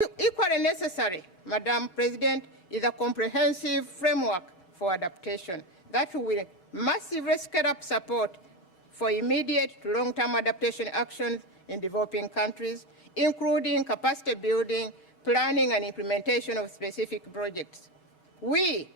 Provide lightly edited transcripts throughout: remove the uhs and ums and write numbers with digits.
Equally necessary, Madam President, is a comprehensive framework for adaptation that will massively scale up support for immediate to long-term adaptation actions in developing countries, including capacity building, planning and implementation of specific projects. We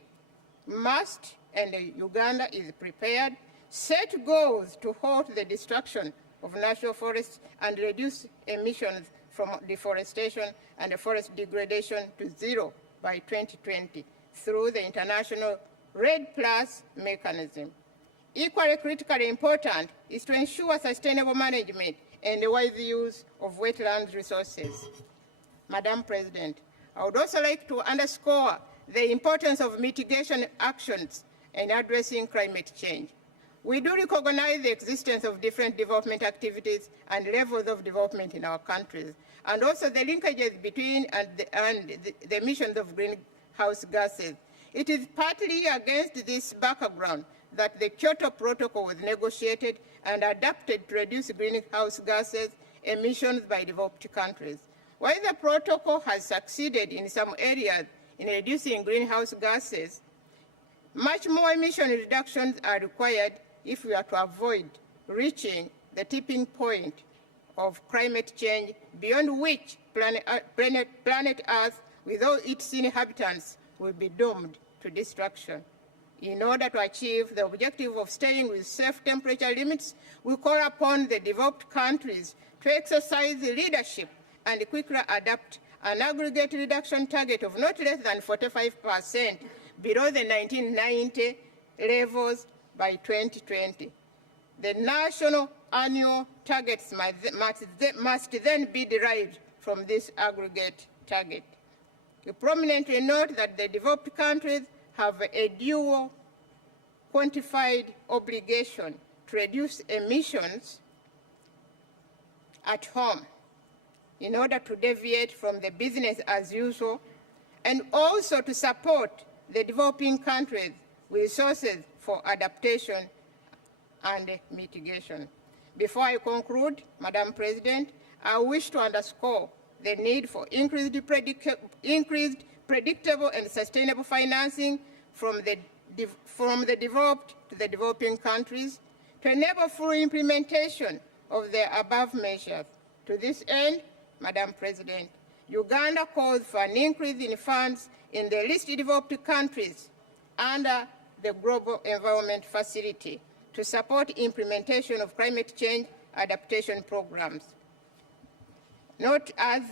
must, and Uganda is prepared, set goals to halt the destruction of national forests and reduce emissions from deforestation and forest degradation to zero by 2020 through the International REDD+ mechanism. Equally critically important is to ensure sustainable management and the wise use of wetland resources. Madam President, I would also like to underscore the importance of mitigation actions in addressing climate change. We do recognize the existence of different development activities and levels of development in our countries, and also the linkages between the emissions of greenhouse gases. It is partly against this background that the Kyoto Protocol was negotiated and adapted to reduce greenhouse gases emissions by developed countries. While the protocol has succeeded in some areas in reducing greenhouse gases, much more emission reductions are required if we are to avoid reaching the tipping point of climate change, beyond which planet Earth, with all its inhabitants, will be doomed to destruction. In order to achieve the objective of staying with safe temperature limits, we call upon the developed countries to exercise leadership and quickly adapt an aggregate reduction target of not less than 45% below the 1990 levels by 2020. The national annual targets must then be derived from this aggregate target. We prominently note that the developed countries have a dual quantified obligation to reduce emissions at home in order to deviate from the business as usual, and also to support the developing countries with resources for adaptation and mitigation. Before I conclude, Madam President, I wish to underscore the need for increased predictable and sustainable financing from the developed to the developing countries to enable full implementation of the above measures. To this end, Madam President, Uganda calls for an increase in funds in the least developed countries under the Global Environment Facility to support implementation of climate change adaptation programs. Not as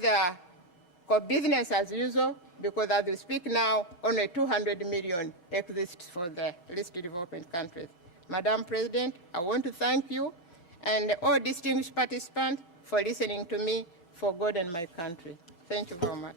business as usual, because as we speak now, only 200 million exists for the least developed countries. Madam President, I want to thank you and all distinguished participants for listening to me, for God and my country. Thank you very much.